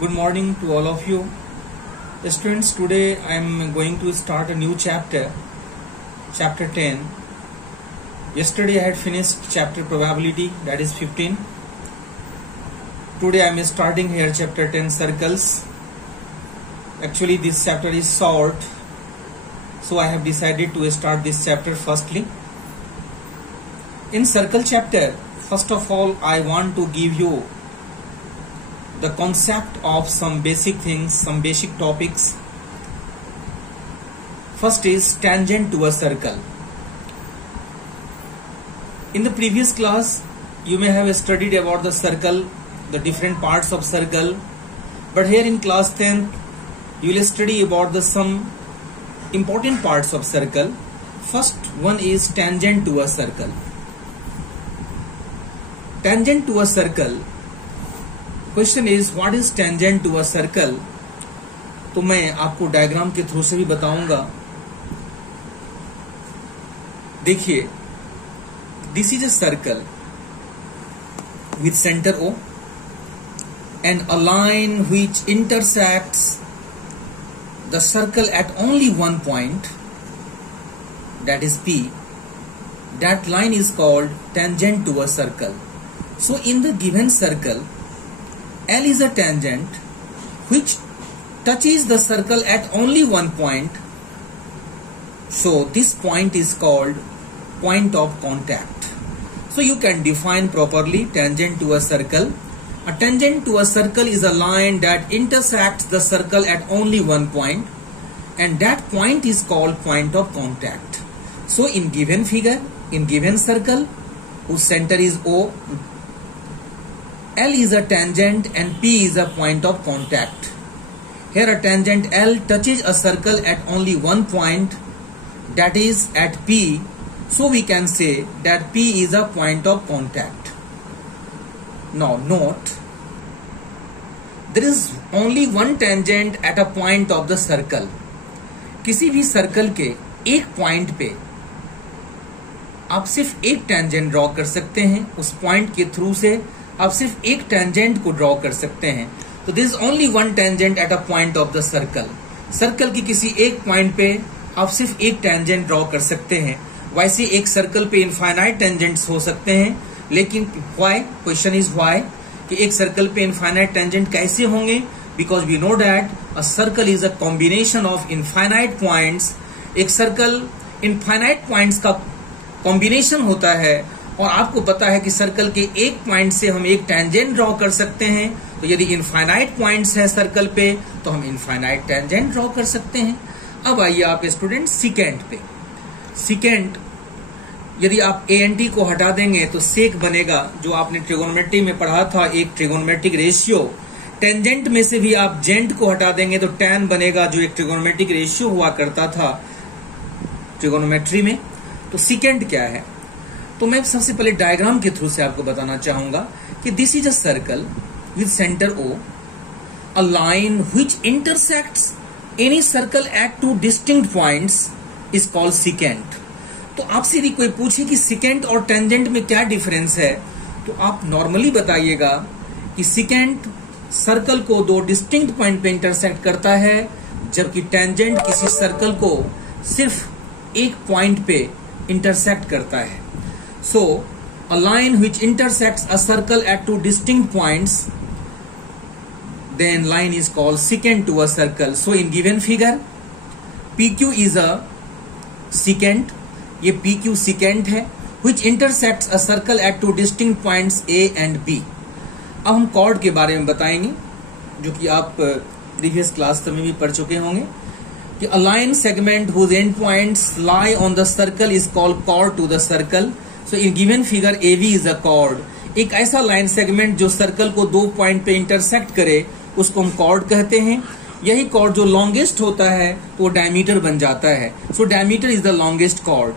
Good morning to all of you. Students, today I am going to start a new chapter, chapter 10. Yesterday I had finished chapter probability, that is 15. Today I am starting here chapter 10, circles. Actually this chapter is short, so I have decided to start this chapter firstly. In circle chapter, first of all I want to give you the concept of some basic things, some basic topics. First is tangent to a circle. In the previous class, you may have studied about the circle, the different parts of circle. But here in class 10, you will study about the some important parts of circle. First one is tangent to a circle. Tangent to a circle. Question is what is tangent to a circle. तो मैं आपको diagram के through से भी बताऊंगा। देखिए, this is a circle with centre O and a line which intersects the circle at only one point, that is P. That line is called tangent to a circle. So in the given circle, L is a tangent which touches the circle at only one point. So this point is called point of contact. So you can define properly tangent to a circle. A tangent to a circle is a line that intersects the circle at only one point, and that point is called point of contact. So in given figure, in given circle whose center is O, L is a tangent and P is a point of contact. Here a tangent L touches a circle at only one point, that is at P. So we can say that P is a point of contact. Now note, there is only one tangent at a point of the circle. किसी भी circle के एक point पे आप सिर्फ एक tangent draw कर सकते हैं. उस पॉइंट के थ्रू से आप सिर्फ एक टेंजेंट को ड्रॉ कर सकते हैं. तो this is only one tangent at a point of the circle. Circle की किसी एक पॉइंट पे आप सिर्फ एक टेंजेंट ड्रॉ कर सकते हैं. वैसे एक सर्कल पे इनफाइनाइट टेंजेंट्स हो सकते हैं, लेकिन व्हाई, क्वेश्चन इज व्हाई, कि एक सर्कल पे इनफाइनाइट टेंजेंट कैसे होंगे? Because we know that a circle is a combination of infinite points. एक सर्कल इनफाइनाइट पॉइंट्स का कॉम्बिनेशन होता है, और आपको पता है कि सर्कल के एक पॉइंट से हम एक टेंजेंट ड्रॉ कर सकते हैं. तो यदि इनफाइनाइट पॉइंट्स हैं सर्कल पे, तो हम इनफाइनाइट टेंजेंट ड्रॉ कर सकते हैं. अब आइए आप स्टूडेंट सिकेंट पे. सिकेंट, यदि आप ANT को हटा देंगे तो सेक बनेगा, जो आपने ट्रिगोनोमेट्री में पढ़ा था, एक ट्रिगोनोमेट्रिक रेशियो. टेंजेंट में से भी आप जेंट को हटा देंगे तो टैन बनेगा, जो एक ट्रिगोनोमेट्रिक रेशियो हुआ करता था ट्रिगोनोमेट्री में. तो सिकेंट क्या है? तो मैं सबसे पहले डायग्राम के थ्रू से आपको बताना चाहूंगा कि this is a circle with centre O. A line which intersects any circle eight two distinct points is called secant. तो आपसे यदि कोई पूछे कि सिकेंट और टेंजेंट में क्या डिफरेंस है, तो आप नॉर्मली बताइएगा कि सिकेंट सर्कल को दो डिस्टिंक्ट पॉइंट पे इंटरसेक्ट करता है, जबकि टेंजेंट किसी सर्कल को सिर्फ एक पॉइंट पे इंटरसेक्ट करता है. So, a line which intersects a circle at two distinct points, then line is called secant to a circle. So, in given figure, PQ is a secant. ये PQ secant है, which intersects a circle at two distinct points A and B. अब हम chord के बारे में बताएंगे, जो कि आप previous class में भी पढ़ चुके होंगे, कि a line segment whose end points lie on the circle is called chord to the circle. So in given figure AV is a chord. एक ऐसा लाइन सेगमेंट जो सर्कल को दो पॉइंट पे इंटरसेक्ट करे, उसको हम chord कहते हैं. यही chord जो लॉन्गेस्ट होता है तो वो डायमीटर बन जाता है. So diameter is the longest chord.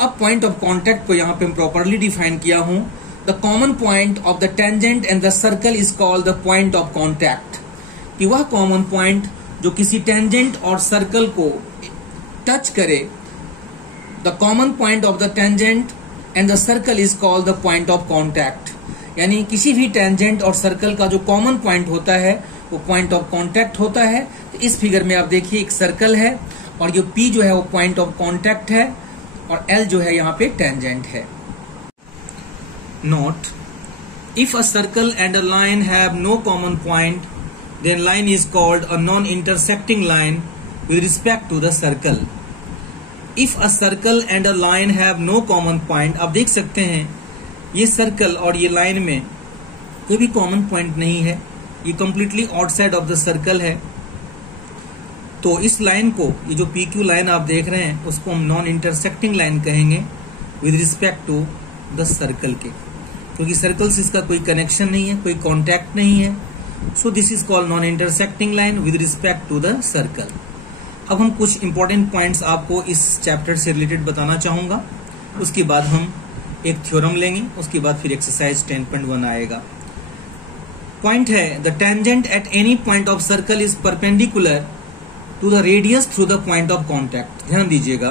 अब पॉइंट ऑफ कॉन्टैक्ट को यहाँ पे प्रॉपरली डिफाइन किया हूं. The common point of the tangent and the circle is called the point of contact. कि वह कॉमन पॉइंट जो किसी टेंजेंट और सर्कल को टच करे, the common point of the tangent and the circle is called the point of contact. यानी किसी भी टेंजेंट और सर्कल का जो कॉमन पॉइंट होता है वो पॉइंट ऑफ कांटेक्ट होता है। तो इस फिगर में आप देखिए एक सर्कल है और जो P जो है वो पॉइंट ऑफ कांटेक्ट है और L जो है यहाँ पे टेंजेंट है। Note, if a circle and a line have no common point, then line is called a non-intersecting line with respect to the circle. If a circle and a line have no common point, आप देख सकते हैं ये circle और ये line में कोई भी कॉमन पॉइंट नहीं है, ये completely outside of the circle है। तो इस लाइन को, ये जो PQ लाइन आप देख रहे हैं, उसको हम नॉन इंटरसेक्टिंग लाइन कहेंगे with respect to the circle के, क्योंकि सर्कल से इसका कोई कनेक्शन नहीं है, कोई कॉन्टैक्ट नहीं है। So this is called non intersecting line with respect to the circle. अब हम कुछ इंपॉर्टेंट पॉइंट्स आपको इस चैप्टर से रिलेटेड बताना चाहूंगा, उसके बाद हम एक थ्योरम लेंगे, उसके बाद फिर एक्सरसाइज 10.1 आएगा। पॉइंट है, the tangent at any point of circle is perpendicular to the radius through the point of contact. ध्यान दीजिएगा,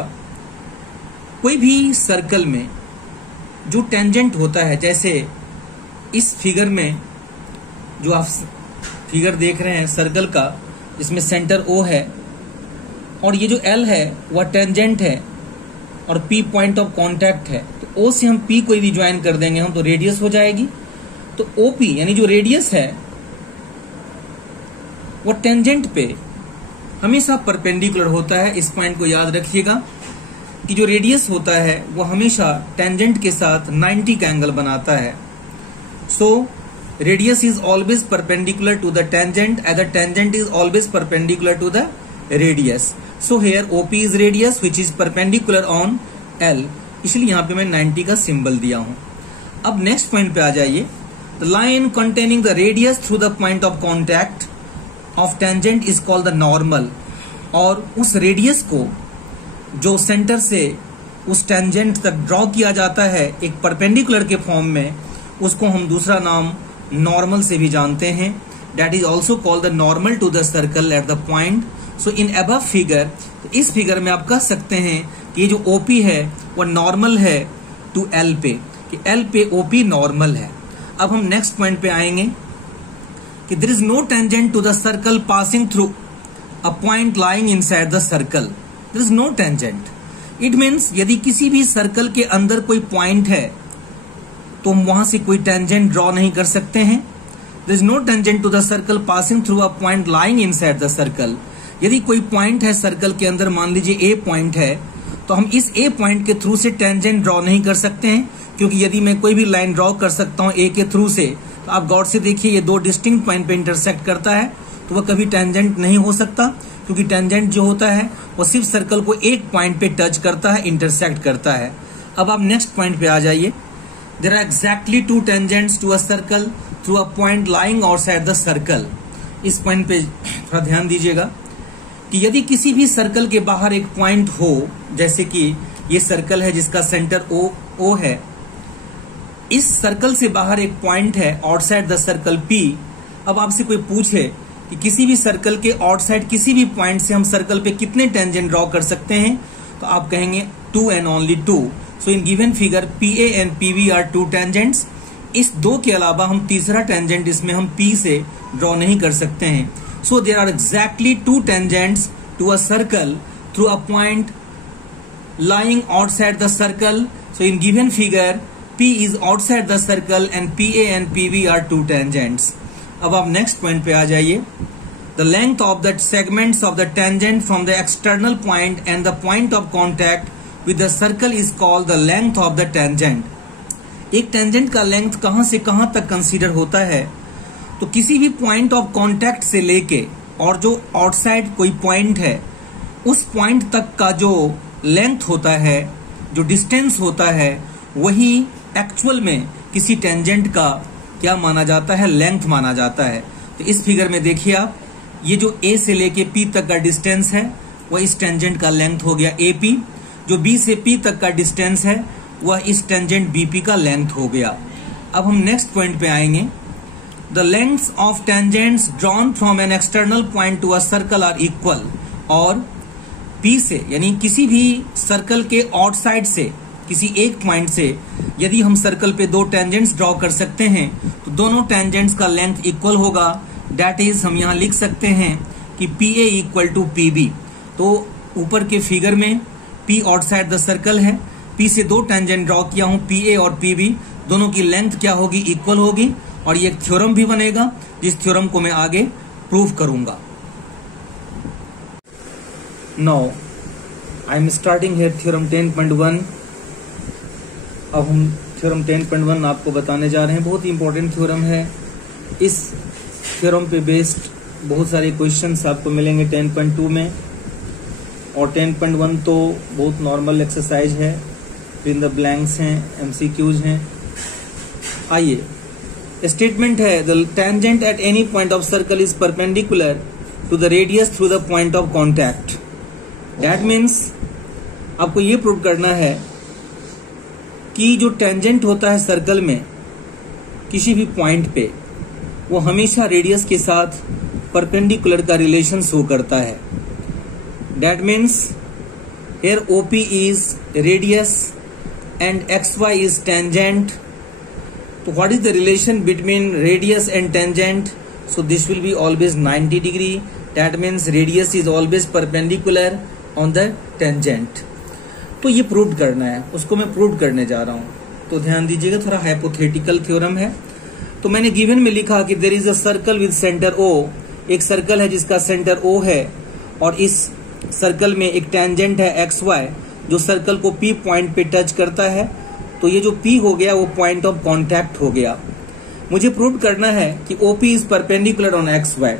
कोई भी सर्कल में जो टेंजेंट होता है, जैसे इस फिगर में जो आप फिगर देख रहे हैं सर्कल का, जिसमें सेंटर O है और ये जो L है वह टेंजेंट है और P पॉइंट ऑफ कांटेक्ट है। तो O से हम P को यदि ज्वाइन कर देंगे हम, तो रेडियस हो जाएगी। तो OP यानी जो रेडियस है वो टेंजेंट पे हमेशा परपेंडिकुलर होता है। इस पॉइंट को याद रखिएगा कि जो रेडियस होता है वो हमेशा टेंजेंट के साथ 90 का एंगल बनाता है। So radius is always perpendicular to the tangent and the tangent is always perpendicular to the radius. So here OP is radius which is perpendicular on L, इसलिए यहाँ पे मैं 90 का सिंबल दिया हूं। अब नेक्स्ट पॉइंट पे आ जाइए। The line containing the radius through the point of contact of tangent is called the normal. और उस रेडियस को जो सेंटर से उस टेंजेंट तक ड्रॉ किया जाता है एक परपेंडिकुलर के फॉर्म में, उसको हम दूसरा नाम नॉर्मल से भी जानते हैं। That is also called the normal to the circle at the point. So in above figure, तो इस फिगर में आप कह सकते हैं कि ये जो OP है वह नॉर्मल है टू L पे, कि L पे OP नॉर्मल है। अब हम नेक्स्ट पॉइंट पे आएंगे कि there is no tangent to the circle passing through a point lying inside the circle. There is no tangent. It means यदि किसी भी सर्कल के अंदर कोई पॉइंट है तो हम वहां से कोई टेंजेंट ड्रॉ नहीं कर सकते हैं। There is no tangent to the circle passing through a point lying inside the circle. यदि कोई पॉइंट है सर्कल के अंदर, मान लीजिए A पॉइंट है, तो हम इस A पॉइंट के थ्रू से टेंजेंट ड्रॉ नहीं कर सकते हैं, क्योंकि यदि मैं कोई भी लाइन ड्रॉ कर सकता हूं A के थ्रू से, तो आप गौर से देखिए ये दो डिस्टिंक्ट पॉइंट पे इंटरसेक्ट करता है, तो वह कभी टेंजेंट नहीं हो सकता, क्योंकि टेंजेंट जो होता है वो सिर्फ सर्कल को एक पॉइंट पे टच करता है, इंटरसेक्ट करता है। अब आप नेक्स्ट पॉइंट पे आ जाइए। There are exactly two tangents to a circle through a point lying outside the circle. इस पॉइंट पे थोड़ा ध्यान दीजिएगा कि यदि किसी भी सर्कल के बाहर एक पॉइंट हो, जैसे कि ये सर्कल है जिसका सेंटर O है, इस सर्कल से बाहर एक पॉइंट है आउटसाइड द सर्कल P। अब आपसे कोई पूछे कि किसी भी सर्कल के आउटसाइड किसी भी पॉइंट से हम सर्कल पे कितने टेंजेंट ड्रॉ कर सकते हैं, तो आप कहेंगे 2 and only 2। So in given figure PA and PB are 2 tangents. इस दो के अलावा हम तीसरा टेंजेंट इसमें हम P से ड्रॉ नहीं कर सकते हैं। So there are exactly 2 tangents to a circle through a point lying outside the circle. So in given figure, P is outside the circle and PA and PB are 2 tangents. अब आप next point पे आ जाइए। The length of the segments of the tangent from the external point and the point of contact with the circle is called the length of the tangent। एक tangent का length कहां से कहां तक consider होता है, तो किसी भी पॉइंट ऑफ कांटेक्ट से लेके और जो आउटसाइड कोई पॉइंट है उस पॉइंट तक का जो लेंथ होता है, जो डिस्टेंस होता है, वही एक्चुअल में किसी टेंजेंट का क्या माना जाता है, लेंथ माना जाता है। तो इस फिगर में देखिए आप, ये जो A से लेके P तक का डिस्टेंस है वह इस टेंजेंट का लेंथ हो गया AP। जो B से P तक का डिस्टेंस है वह इस टेंजेंट BP का लेंथ हो गया। अब हम नेक्स्ट पॉइंट पे आएंगे। The lengths of tangents drawn from an external point to a circle are equal। और P से यानी किसी भी सर्कल के आउटसाइड से किसी एक पॉइंट से यदि हम सर्कल पे 2 टेंजेंट्स ड्रॉ कर सकते हैं तो दोनों टेंजेंट्स का लेंथ इक्वल होगा। दैट इज हम यहाँ लिख सकते हैं कि PA इक्वल टू PB। तो ऊपर के फिगर में P आउटसाइड द सर्कल है, P से दो टेंजेंट ड्रॉ किया हूं, PA और PB, दोनों की लेंथ क्या होगी, इक्वल होगी, और ये एक थ्योरम भी बनेगा जिस थ्योरम को मैं आगे प्रूव करूंगा। Now I am starting here theorem 10.1। अब हम थ्योरम 10.1 आपको बताने जा रहे हैं। बहुत ही इंपॉर्टेंट थ्योरम है। इस थ्योरम पे बेस्ड बहुत सारे क्वेश्चंस आपको मिलेंगे 10.2 में, और 10.1 तो बहुत नॉर्मल एक्सरसाइज है, इन द ब्लैंक्स हैं, MCQs हैं। आइए, स्टेटमेंट है the tangent at any point of circle is perpendicular to the radius through the point of contact. That means आपको ये प्रूव करना है कि जो टेंजेंट होता है सर्कल में किसी भी पॉइंट पे, वो हमेशा रेडियस के साथ परपेंडिकुलर का रिलेशन शो करता है। That means here OP is radius and XY is tangent. So what is the relation between radius and tangent? So this will be always 90 degree. That means radius is always perpendicular on the tangent. तो ये prove करना है, उसको मैं prove करने जा रहा हूँ। तो ध्यान दीजिएगा, थोड़ा हाइपोथेटिकल थ्योरम है। तो मैंने गिवन में लिखा कि there is a circle with centre O। एक सर्कल है जिसका सेंटर O है, और इस सर्कल में एक टेंजेंट है XY जो सर्कल को P पॉइंट पे टच करता है। तो ये जो P हो गया वो पॉइंट ऑफ कॉन्टैक्ट हो गया। मुझे प्रूव करना है कि OP is perpendicular on XY,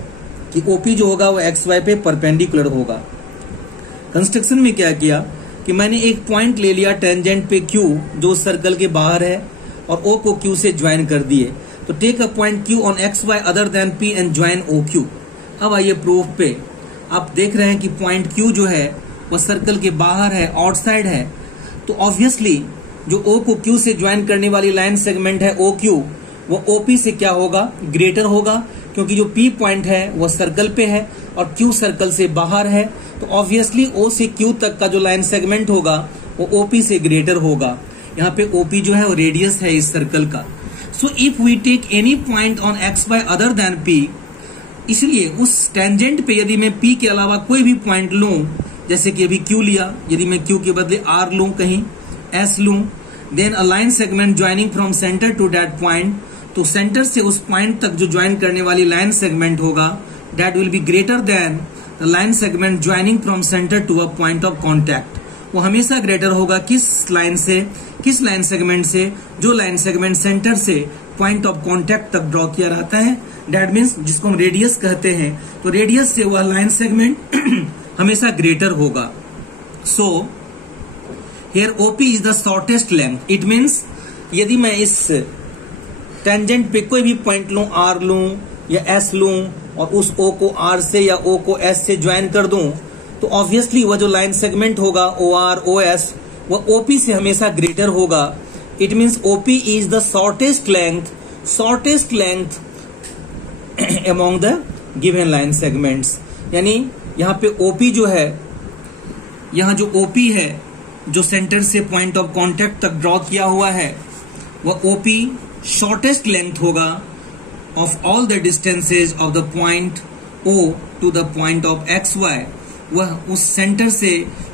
कि OP जो होगा वो XY पे परपेंडिकुलर होगा। कंस्ट्रक्शन में क्या किया कि मैंने एक पॉइंट ले लिया टेंजेंट पे Q जो सर्कल के बाहर है, और O को Q से ज्वाइन कर दिए। तो take a point Q on XY other than P and join OQ। अब आइए प्रूफ पे। आप देख रहे हैं कि पॉइंट Q जो है वो सर्कल के बाहर है, आउटसाइड है। तो ऑब्वियसली जो O को Q से ज्वाइन करने वाली लाइन सेगमेंट है OQ, वो OP से क्या होगा, ग्रेटर होगा, क्योंकि जो P पॉइंट है वो सर्कल पे है और Q सर्कल से बाहर है। तो ऑब्वियसली O से Q तक का जो लाइन सेगमेंट होगा वो OP से ग्रेटर होगा। यहाँ पे OP जो है वो रेडियस है इस सर्कल का। So if we take any point on XY other than P, इसलिए उस टेंजेंट पे यदि मैं P के अलावा कोई भी पॉइंट लूं, जैसे कि अभी Q लिया, यदि मैं Q के बदले R लूं, कहीं S लूं, then a line segment joining from centre to that point, तो सेंटर से उस पॉइंट तक जो ज्वाइन करने वाली लाइन सेगमेंट होगा that will be greater than the line segment joining from centre to a point of contact. वो हमेशा ग्रेटर होगा किस लाइन से, किस लाइन सेगमेंट से, जो लाइन सेगमेंट सेंटर से पॉइंट ऑफ कॉन्टैक्ट तक ड्रॉ किया रहता है। दैट मीन्स जिसको हम रेडियस कहते हैं, तो रेडियस से वह लाइन सेगमेंट हमेशा ग्रेटर होगा। So here OP is the shortest length. It means यदि मैं इस टेंजेंट पे कोई भी पॉइंट लूं, R लूं या S लूं, और उस O को R से या O को S से ज्वाइन कर दूं, तो ऑब्वियसली वह जो लाइन सेगमेंट होगा OR OS, वह OP से हमेशा ग्रेटर होगा। It means OP is the shortest length among the given line segments। यानी यहाँ पे OP जो है, यहाँ जो OP है जो सेंटर से पॉइंट ऑफ कॉन्टैक्ट तक ड्रॉ किया हुआ है, वह OP शॉर्टेस्ट लेंथ होगा of all the distances of the point O to the point of XY। वह उस सेंटर से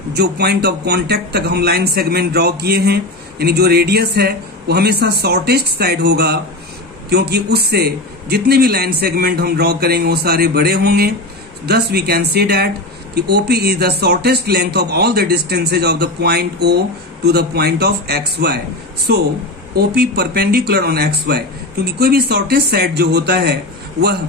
जो पॉइंट ऑफ कॉन्टैक्ट तक हम लाइन सेगमेंट ड्रॉ किए हैं, यानी जो रेडियस है वो हमेशा शॉर्टेस्ट साइड होगा, क्योंकि उससे जितने भी लाइन सेगमेंट हम ड्रॉ करेंगे वो सारे बड़े होंगे। Thus we can say that कि OP is the shortest length of all the distances of the point O to the point of XY. So OP perpendicular on XY, क्योंकि कोई भी शॉर्टेस्ट साइड जो होता है वह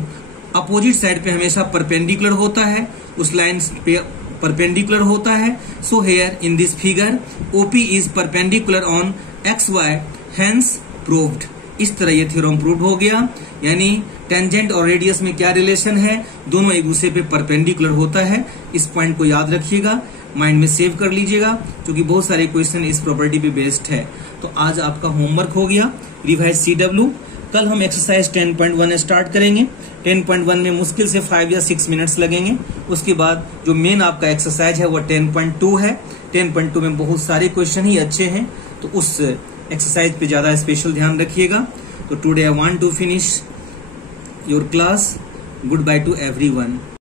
अपोजिट साइड पे हमेशा परपेंडिकुलर होता है, उस लाइन पे परपेंडिकुलर होता है। So here in this figure OP is perpendicular on XY, hence proved। इस तरह ये थ्योरम प्रूव हो गया। यानी टेंजेंट और रेडियस में क्या रिलेशन है, दोनों एक दूसरे पे परपेंडिकुलर होता है। इस पॉइंट को याद रखिएगा, माइंड में सेव कर लीजिएगा, क्योंकि बहुत सारे क्वेश्चन इस प्रॉपर्टी पे बेस्ड है। तो आज आपका होमवर्क हो गया रिवाइज CW। कल हम एक्सरसाइज 10.1 स्टार्ट करेंगे। 10.1 में मुश्किल से 5 या 6 मिनट्स लगेंगे। उसके बाद जो मेन आपका एक्सरसाइज है वो 10.2 है। 10.2 में बहुत सारे क्वेश्चन ही अच्छे हैं, तो उस एक्सरसाइज पे ज्यादा स्पेशल ध्यान रखिएगा। तो today I want to finish your class Goodbye to everyone.